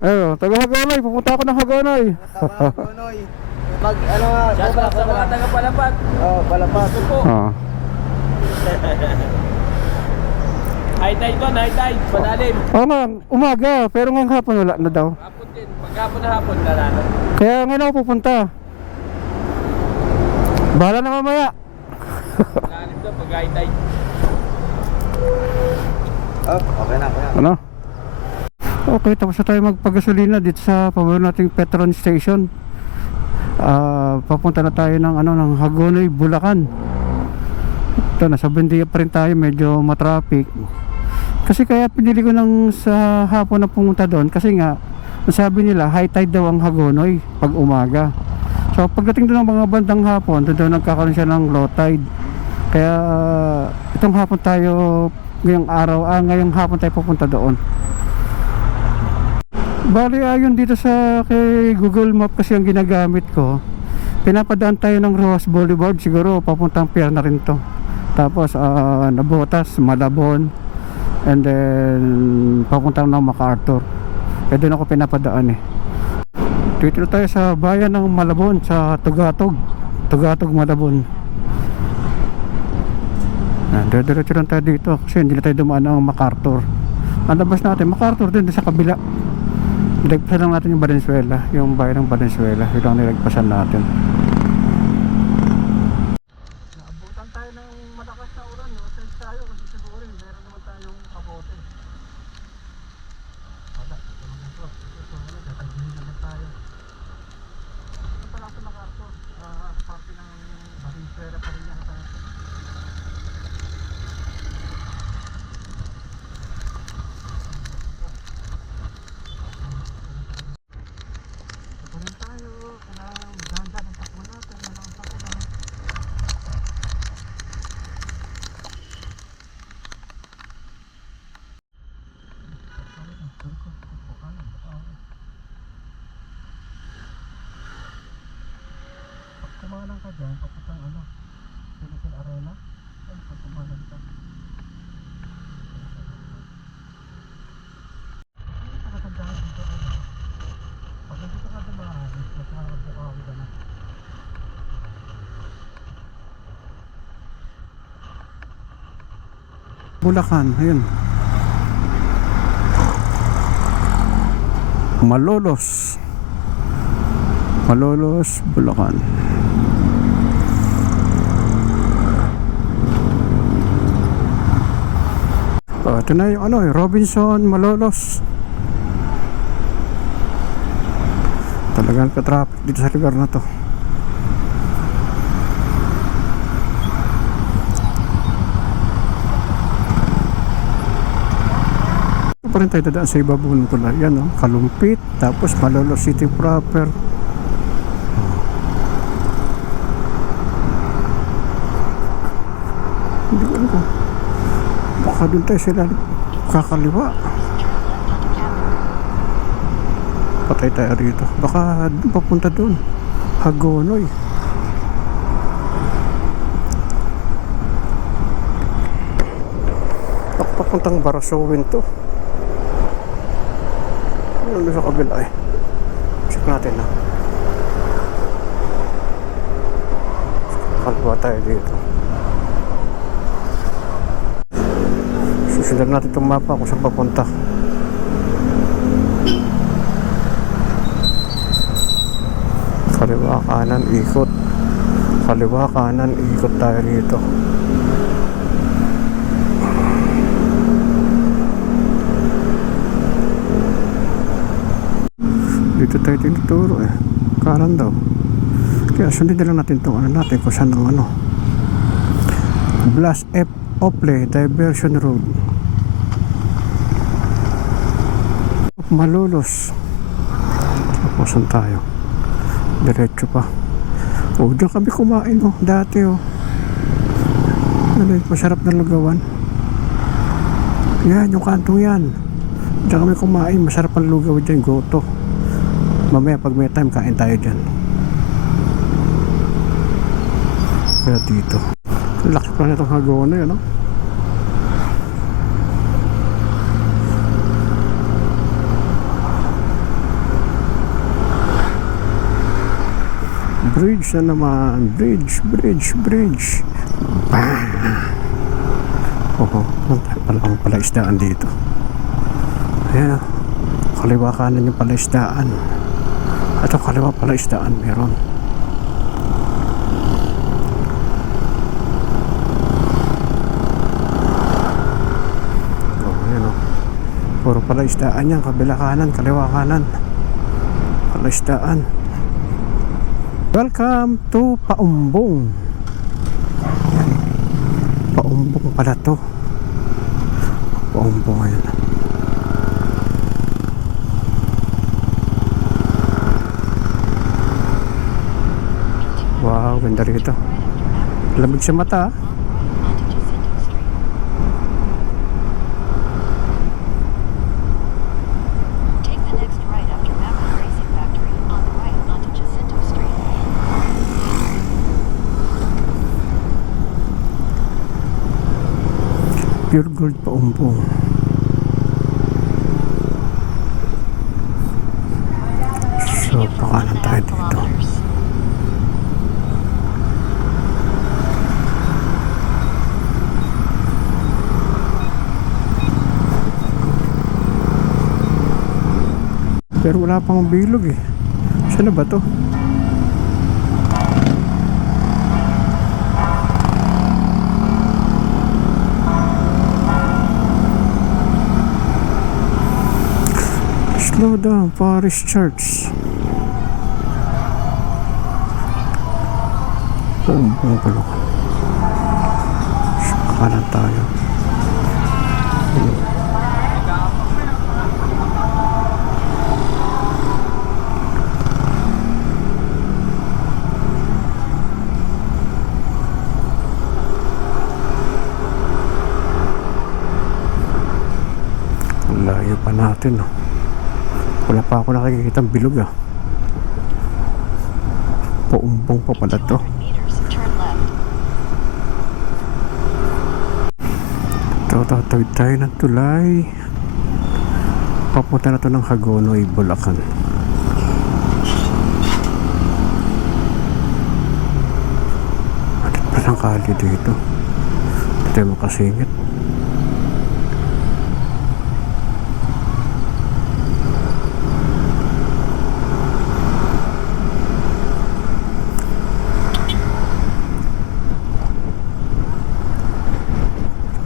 Ayun, taga Hagonoy, pupunta ako ng Hagonoy. Tama, Gonoy. Mag, ano nga, Shout out sa mga taga Palapat. Oh, palapat. Ito po. Ah. High tide doon, high tide. Oo nga, umaga, pero ngayong hapon wala na daw. Hapon din. Pagkapon na hapon, lalalo. Kaya ngayon ako pupunta. Bahala na mamaya. Malalim doon pag high tide. Oh, okay na, okay na. Ano? Okay, tapos na tayo magpagasolina dito sa paborito nating Petron Station. Ah, papunta na tayo ng ano ng Hagonoy, Bulacan. Ito, nasa Bendia pa rin tayo, medyo matraffic. Kasi kaya pinili ko ng sa hapon na pumunta doon kasi nga nasabi nila high tide daw ang Hagonoy pag umaga. So pagdating doon ng mga bandang hapon, doon daw nagkakaroon siya ng low tide. Kaya itong hapon tayo ngayong araw, ah, ngayong hapon tayo pupunta doon. Bali ayon dito sa kay Google Map kasi ang ginagamit ko. Pinapadaan tayo ng Rojas Boulevard siguro papuntang pier na rin to. Tapos ah, Nabotas, Malabon and then papuntang ng MacArthur. Eh doon ako pinapadaan eh. Dito tayo sa bayan ng Malabon sa Tugatog. Tugatog Malabon. Ah, diretso lang tayo dito kasi hindi na tayo dumaan ng MacArthur. Ang labas natin, MacArthur din sa kabila. Nilagpasan lang natin yung Valenzuela, yung bayan ng Valenzuela. Yun ang nilagpasan natin. Naabutan tayo ng malakas na ulan. Nasend tayo kasi siguro meron naman tayong kapote. Wala, ito naman ito. Ito wala, tatagihin naman tayo. Ito pala sa Macarto. Uh, parte ng Valenzuela pa rin yata. Ito rin tayo. Kailangan maganda ng takbo natin. Wala ang takbo na. Pag dyan, papuntang ano, Philippine Arena. Ay, pag kumanan ka. Ay, nakatandaan dito ano. Pag nandito ka sa mga aris, magkakabukawi ka na. Bulacan, ayun. Malolos. Malolos, Bulacan. Oh, ito na yung ano, Robinson, Malolos. Talagang ka-traffic dito sa lugar na to. pa rin tayo dadaan sa ibabaw ng tulay. Yan o, Kalumpit, tapos Malolo City proper. Hindi ko alam baka doon tayo sila kakaliwa. Patay tayo rito. Baka papunta doon. Hagonoy. Baka papuntang Barasowin to. Ano sa kabila eh. Check natin na. Kalwa tayo dito. Susundan natin itong mapa kung saan papunta. Kaliwa kanan ikot. Kaliwa kanan ikot tayo dito. Dito tayo tinuturo eh. Kanan daw. Kaya sundin na natin itong ano natin kung saan ang ano. Blast F Ople Diversion Road. Malolos. Tapusan tayo. Diretso pa. O, diyan kami kumain oh. Dati oh. Ano masarap na lugawan. Yan, yung kantong yan. Diyan kami kumain. Masarap ang lugaw dyan. Goto. Mamaya pag may time kain tayo dyan. Kaya dito. Laki pa na itong hagona yun, no? Bridge na naman. Bridge, bridge, bridge. Bang! Oo, pala ang palaisdaan dito. Ayan. Kaliwa kanan yung palaisdaan. Ito kaliwa palaisdaan meron. Oh, ayan o. Puro palaisdaan yan. Kabila kanan, kaliwa kanan. Palaisdaan. Welcome to Paumbong. Paumbong pala to. Paumbong ayan. Wow, ganda rito. Lamig sa mata. ah. Pure gold paumbong. So, pakanan tayo dito. Pero wala pang bilog eh. Saan na ba to? Slow down, Parish Church. Buong-buong pala. Kanan tayo. Layo pa natin, no? Wala pa ako nakikita bilog, ah. Paumbong pa pala to. 200 meters, turn left. Ito, tatawid tayo ng tulay. Papunta na to ng Hagonoy, Bulacan. Ano pa ng kali dito? Hindi tayo makasingit.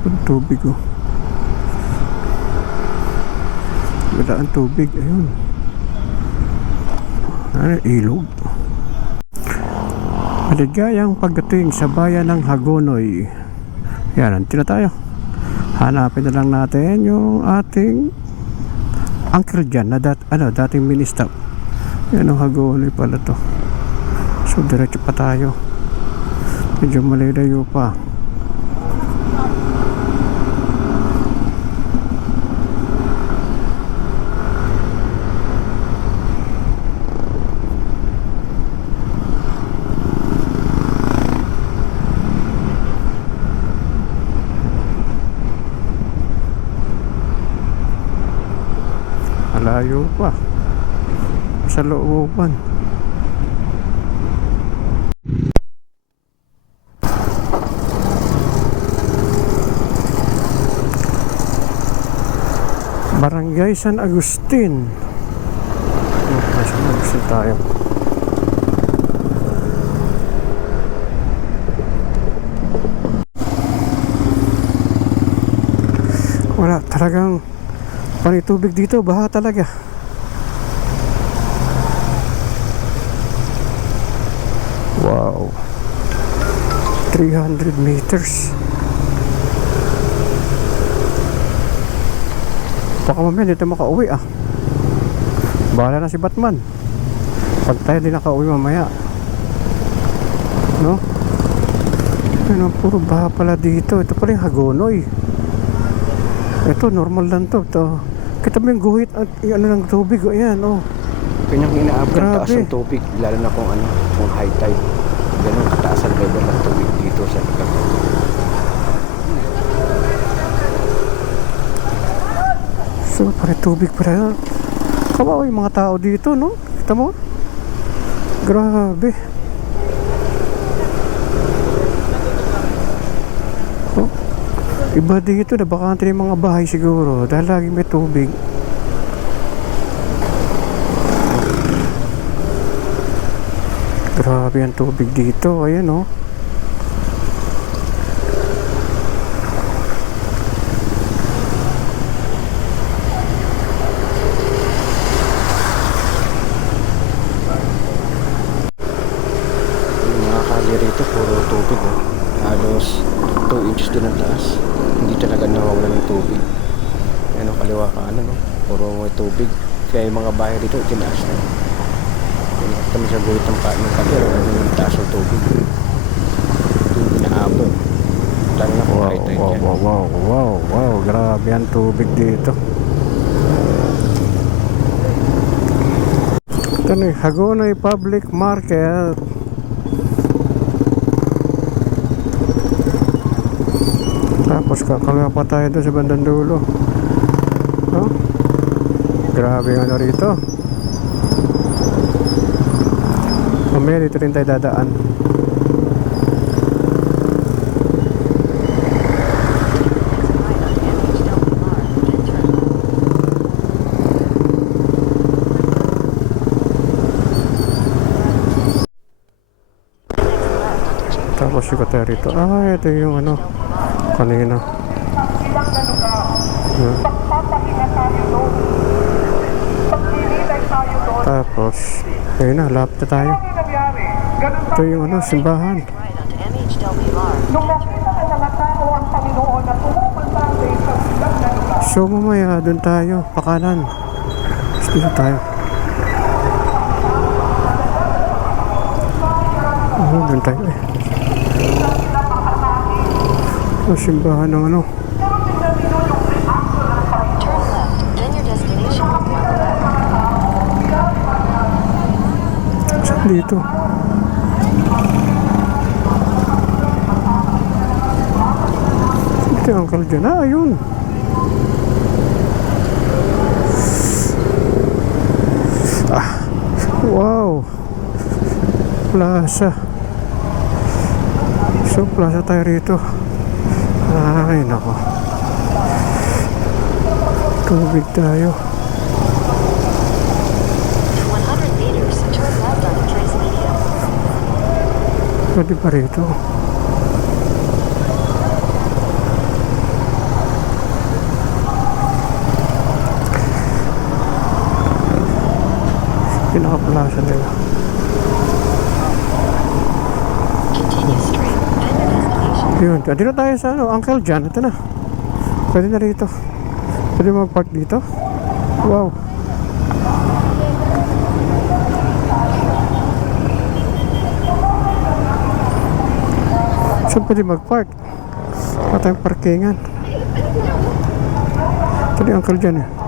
Ang tubig oh. Wala ang tubig. Ayun. Ano, ilog. Maligayang pagdating sa bayan ng Hagonoy. Yan, andito na tayo. Hanapin na lang natin yung ating uncle dyan na dat, ano, dating minister. Yan ang Hagonoy pala to. So, diretso pa tayo. Medyo malayo pa. Malayo pa. Sa looban. Barangay San Agustin. Oh, San Agustin tayo. Wala, talagang Panitubig dito, baha talaga. Wow. 300 meters. Baka mamaya dito makauwi ah. Bahala na si Batman. Pag tayo din nakauwi mamaya. No? Ano, puro baha pala dito. Ito pala yung Hagonoy. Ito, normal lang to. Ito. Kita mo yung guhit at yung ano ng tubig. O, Ayan, oh. Kanyang inaabot ang taas ng tubig, lalo na kung ano, kung high tide. Ganun kataas ang level ng tubig dito sa lugar. na to. So, pare tubig pala. Kawawa yung mga tao dito, no? Kita mo? Grabe. Iba dito, nabakante yung mga bahay siguro dahil lagi may tubig. Grabe ang tubig dito. Ayan oh. Mga kalye rito, puro tubig. Oh. Halos 2 inches din ang taas. Hindi talaga nawawala ng tubig. Ano, kaliwa ka ano, no? Puro may tubig. Kaya yung mga bahay dito, tinaas na. Kaya kami sa guhit ng, pa- ng kalye, ano yung taas ng tubig. Yung inaabot. Lalo na Wow, wow, wow, wow, wow, wow. Grabe ang tubig dito. Ito na Hagonoy Public Market. Tapos kakalawa pa tayo doon sa bandang dulo. No? Grabe ang ano rito. Mamaya dito rin tayo dadaan. Tapos ikot tayo rito. Ah, ito yung ano, kanina. Yan. Tapos, ayun na, lapit na tayo. Ito yung ano, simbahan. So mamaya, doon tayo, pakanan. Dito tayo. Oo, doon tayo eh. Ang simbahan ng ano. Saan dito? Ito uncle dyan. Ah, ayun. Ah, wow. Plaza. So, plaza tayo rito. Ay, nako. Tubig tayo. 100 meters, turn left onto Trace Medium. Pwede pa rito. Pinaka-plaza nila. Yun, dito tayo sa ano, Uncle John. Ito na. Pwede na rito. Pwede mag-park dito. Wow. Saan pwede mag-park? Wala tayong parkingan. Ito ni Uncle John eh.